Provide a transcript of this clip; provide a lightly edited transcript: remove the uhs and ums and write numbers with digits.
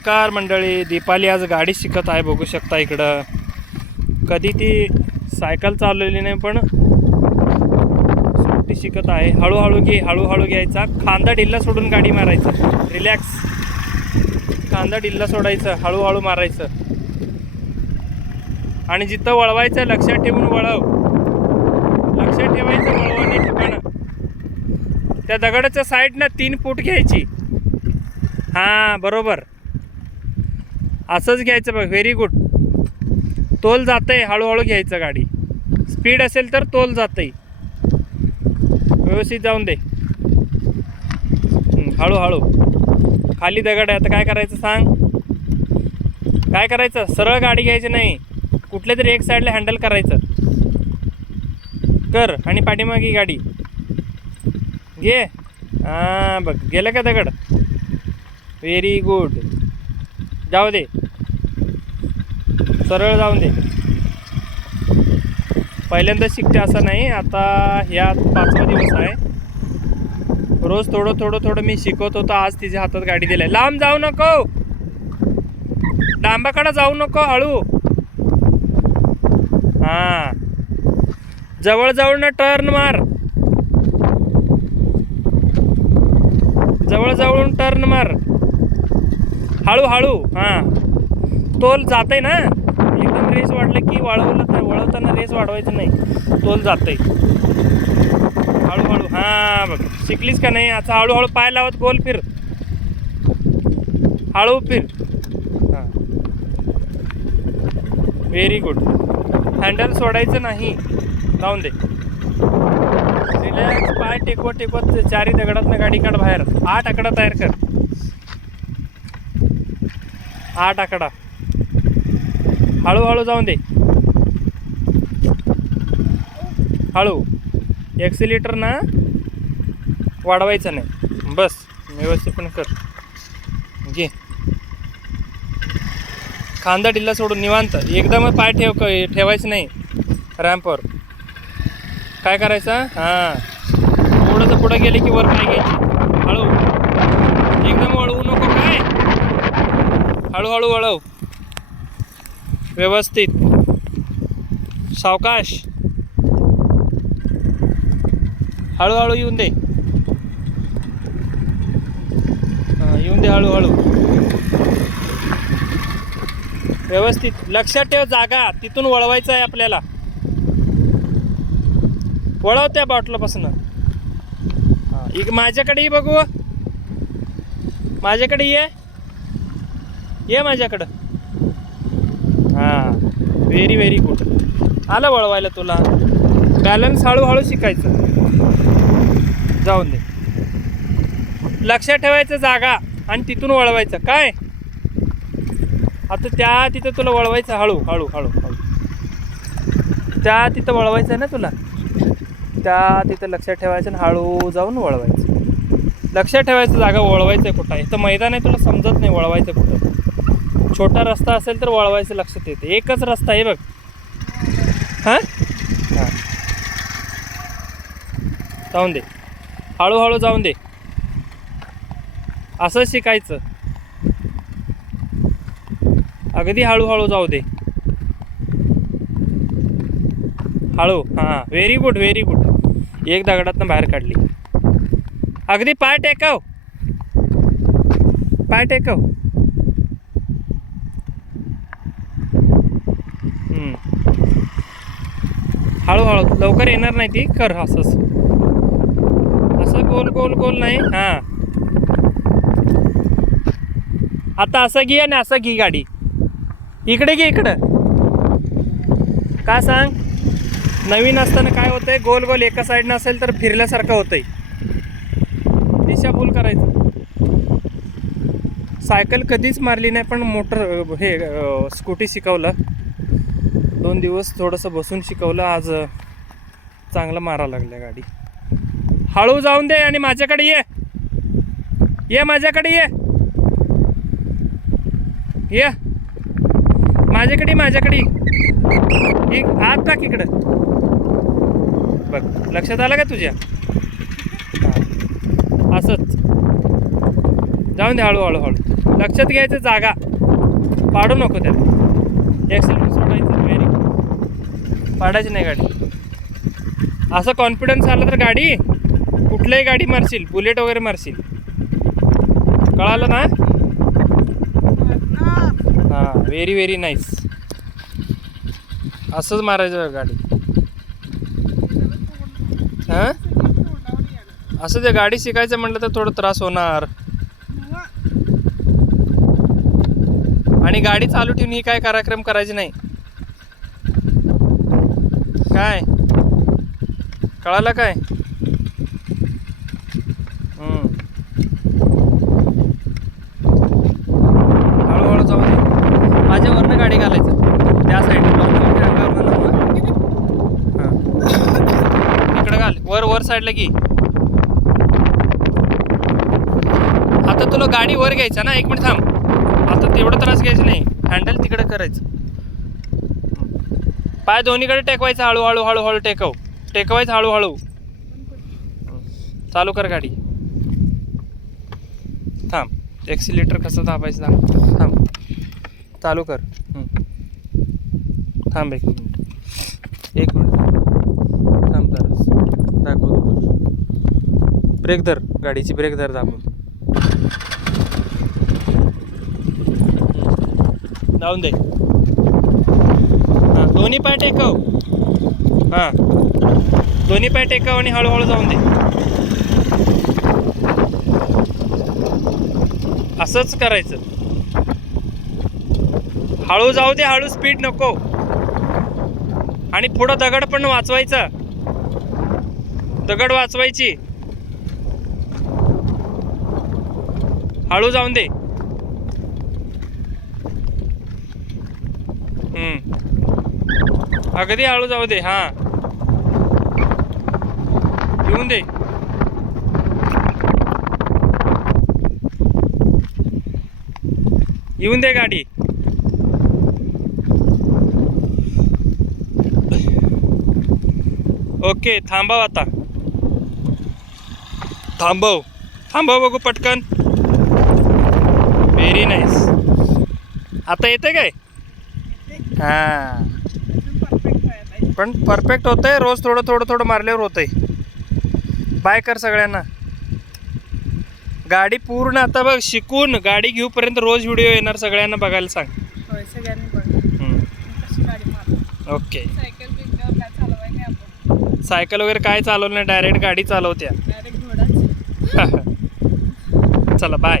नमस्कार मंडळी, दीपाली आज गाडी शिकत आहे. बघू शकता इकडं. कधी ती सायकल चालवलेली नाही पण सुट्टी शिकत आहे. हळूहळू घ्यायचा. खांदा ढिल्ला सोडून गाडी मारायचं. रिलॅक्स. खांदा ढिल्ला सोडायचं, हळूहळू मारायचं आणि जिथं वळवायचं लक्षात ठेवून वळव. लक्षात ठेवायचं वळवणे ठिकाणं. त्या दगडाच्या साईडनं 3 फूट घ्यायची. हां बरोबर, असंच घ्यायचं बघ. Very good. तोल जातंय, हळूहळू घ्यायचं गाडी. स्पीड असेल तर तोल जातंय. व्यवस्थित जाऊन दे. हळूहळू. खाली दगड आहे, आता काय करायचं सांग. काय करायचं, सरळ गाडी घ्यायची नाही, कुठल्या तरी एक साईडला हँडल करायचं कर आणि पाठीमागी गाडी घे. हां बघ, गेलं का दगड. Very good. जाऊ दे, सरळ जाऊन दे. पहिल्यांदा शिकते असं नाही. आता ह्या 5वा दिवस आहे. रोज थोडं मी शिकवत होतो. आज तिच्या हातात गाडी दिलाय. लांब जाऊ नको, डांबाकडे जाऊ नको, हळू. हां, जवळ टर्न मार. जवळून टर्न मार. हळू. हां, तोल जातंय ना. एकदम रेस वाढलं की वळवताना रेस वाढवायचं नाही, तोल जातंय. हळूहळू. हां बघ, शिकलीस का नाही. आता हळूहळू पाय लावत गोल फिर. हळू फिर. हां व्हेरी गुड. हँडल सोडायचं नाही, जाऊन दे. रिलॅक्स. पाय टेकवत चारी दगडातनं गाडी काढ बाहेर. 8 आकडा तयार कर. 8 आकडा. हळूहळू जाऊन दे. हळू. एक्सिलेटर ना वाढवायचं नाही, बस. व्यवस्थित पण कर. घे. खांदा ढिल्ला सोडून निवांत. एकदम पाय ठेवायचं नाही रॅम्पवर. काय करायचं. हां, थोडंसं पुढं गेले की वर पाय घ्यायची. हळू. एकदम वळवू नको. काय हळूहळू वळव. व्यवस्थित. सावकाश. हळूहळू येऊन दे. येऊन दे हळूहळू. व्यवस्थित. लक्षात ठेव जागा. तिथून वळवायचं आहे आपल्याला. वळव त्या बॉटलापासून. हां, माझ्याकडे ये बघू. माझ्याकडे ये माझ्याकडं. हां व्हेरी गुड. आलं वळवायला तुला. बॅलन्स हळूहळू शिकायचं. जाऊन दे. लक्षात ठेवायचं जागा आणि तिथून वळवायचं. काय आता तिथं तुला वळवायचं. हळू. तिथं वळवायचं आहे ना तुला. तिथं लक्षात ठेवायचं आणि हळू जाऊन वळवायचं. लक्षात ठेवायचं जागा वळवायचं आहे कुठं आहे. तर मैदान आहे, तुला समजत नाही वळवायचं कुठं. छोटा रस्ता असेल तर वळवायचं लक्षात येते. एकच रस्ता आहे बघ. हां जाऊन दे. हळूहळू जाऊन दे. असं शिकायचं. अगदी हळूहळू जाऊ दे. हळू. हां व्हेरी गुड. एक दगडातनं बाहेर काढली. अगदी पाय टेकव. हळूहळू. लवकर येणार नाही ती. कर असं गोल नाही. हां, आता असं घे आणि असं घे गाडी. इकडे घे. इकडं काय सांग. नवीन असताना काय होतंय, गोल एका साईडनं असेल तर फिरल्यासारखं होतंय. दिशा भूल करायचं. सायकल कधीच मारली नाही पण स्कूटी शिकवलं. 2 दिवस थोडंसं बसून शिकवलं. आज चांगलं मारा लागल्या गाडी. हळू जाऊन दे आणि माझ्याकडे ये. माझ्याकडे ये. माझ्याकडे एक हात टाक इकडं. बघ, लक्षात आलं का तुझ्या. असंच जाऊन दे. हळू. लक्षात घ्यायचं जागा पाडू नको त्याला. एक्सिलेटर सोडायचं वेरी पाडायची नाही गाडी. असं कॉन्फिडन्स आला तर गाडी कुठल्याही गाडी मारशील, बुलेट वगैरे मारशील. कळालं ना? हां व्हेरी व्हेरी नाईस. असंच मारायचं गाडी. हां असं ते गाडी शिकायचं म्हटलं तर थोडं त्रास होणार. आणि गाडी चालू ठेवून ही काय कार्यक्रम करायची नाही. काय कळालं काय? हळूहळू जाऊ दे. माझ्यावरनं गाडी घालायचं त्या साईडला. हां इकडं घाल वर साईडला की. आता तुला गाडी वर घ्यायचा ना. एक मिनिट थांब. आता तेवढं त्रास घ्यायचं नाही. हँडल तिकडं करायचं. पाय दोन्हीकडे टेकवायचं. हळूहळू हळूहळू टेकवायचं हळूहळू. चालू कर गाडी. थांब एक्सिलेटर कसं दाबायचं थांब. चालू कर. थांब एक मिनिट थांब जरा दाखवतो. ब्रेक धर. गाडीची ब्रेक धर दाबून. जाऊन दे. हां दोन्ही पाय टेकव. हां दोन्ही पाय टेकव आणि हळूहळू जाऊन दे. असंच करायचं. हळू जाऊ दे. हळू स्पीड नको. आणि पुढं दगड पण वाचवायचा. दगड वाचवायची. हळू जाऊन दे. अगदी हळू जाऊ दे. हां येऊन दे. येऊन दे गाडी. ओके थांबव आता. थांबव बघू पटकन. Very nice. आता येते काय? हां पण परफेक्ट होतंय. रोज थोडं मारल्यावर होतंय. बाय कर सगळ्यांना. गाडी पूर्ण आता बघ शिकून गाडी घेऊपर्यंत रोज व्हिडिओ येणार. सगळ्यांना बघायला सांग. ओके. सायकल वगैरे काय चालवलं नाही. डायरेक्ट गाडी चालवत्या. चला बाय.